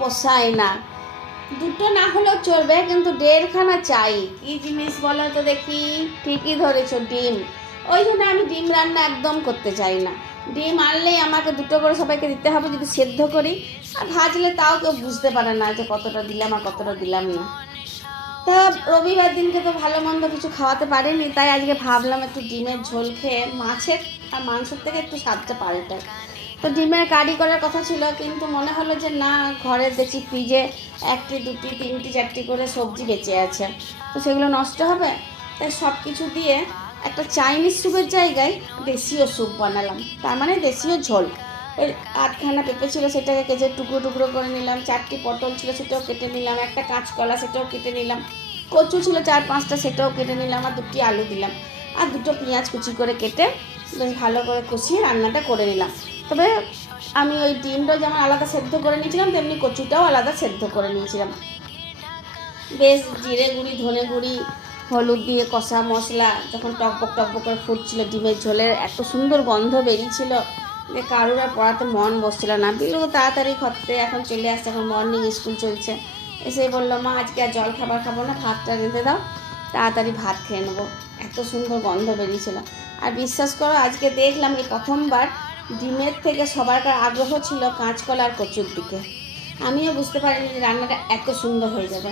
পোষায় না। দুটো না হলেও চলবে, কিন্তু 1.5খানা চাই। কি জিনিস বলো তো দেখি? ঠিকই ধরেছো, ডিম। ওই জন্য আমি ডিম রান্না একদম করতে চাই না। ডিম আনলেই আমাকে দুটো করে সবাইকে দিতে হবে, যদি সেদ্ধ করি। আর ভাজলে তাও কেউ বুঝতে পারে না যে কতটা দিলাম আর কতটা দিলাম না। তা রবিবার দিনকে তো ভালো মন্দ কিছু খাওয়াতে পারিনি, তাই আজকে ভাবলাম একটু ডিমের ঝোল খেয়ে মাছের আর মাংসের থেকে একটু স্বাদটা পাল্টাই। তো ডিমের কারি করার কথা ছিল, কিন্তু মনে হলো যে না, ঘরে দেখছি ফ্রিজে 1টি 2টি 3টি 4টি করে সবজি বেঁচে আছে, তো সেগুলো নষ্ট হবে। তাই সব কিছু দিয়ে একটা চাইনিজ স্যুপের জায়গায় দেশীয় স্যুপ বানালাম, তার মানে দেশীয় ঝোল। ওই 8খানা পেঁপে ছিল, সেটাকে কেটে টুকরো টুকরো করে নিলাম। 4টি পটল ছিল, সেটাও কেটে নিলাম। একটা কাঁচকলা, সেটাও কেটে নিলাম। কচু ছিল 4-5টা, সেটাও কেটে নিলাম। আর 2টি আলু দিলাম। আর 2টো পেঁয়াজ কুচি করে কেটে বেশ ভালো করে কষিয়ে রান্নাটা করে নিলাম। তবে আমি ওই ডিমটা যেমন আলাদা সেদ্ধ করে নিয়েছিলাম, তেমনি কচুটাও আলাদা সেদ্ধ করে নিয়েছিলাম। বেশ জিরে গুঁড়ি, ধনে গুঁড়ি, হলুদ দিয়ে কষা মশলা যখন টকবক টকবক করে ফুটছিল, ডিমের ঝোলের এত সুন্দর গন্ধ বেরিয়েছিল যে কারোর আর পড়াতে মন বসছিল না। বিলু তাড়াতাড়ি করতে এখন চলে আসছে, এখন মর্নিং স্কুল চলছে। এসে বললো, মা আজকে আর জল খাবার খাবো না, ভাতটা রেঁধে দাও, তাড়াতাড়ি ভাত খেয়ে নেবো। এত সুন্দর গন্ধ বেরিয়েছিল। আর বিশ্বাস করো, আজকে দেখলাম এই প্রথমবার ডিমের থেকে সবারকার আগ্রহ ছিল কাঁচকলা আর কচুর দিকে। আমিও বুঝতে পারিনি যে রান্নাটা এত সুন্দর হয়ে যাবে।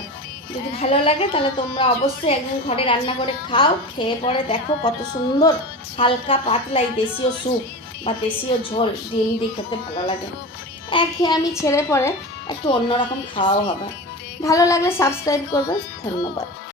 যদি ভালো লাগে তাহলে তোমরা অবশ্যই একদিন ঘরে রান্না করে খাও, খেয়ে পরে দেখো কত সুন্দর হালকা পাতলা এই দেশীয় স্যুপ বা দেশীয় ঝোল ডিম দিয়ে খেতে ভালো লাগে। একঘেয়েমি ছেড়ে পরে একটু অন্যরকম খাওয়াও হবে। ভালো লাগলে সাবস্ক্রাইব করবে। ধন্যবাদ।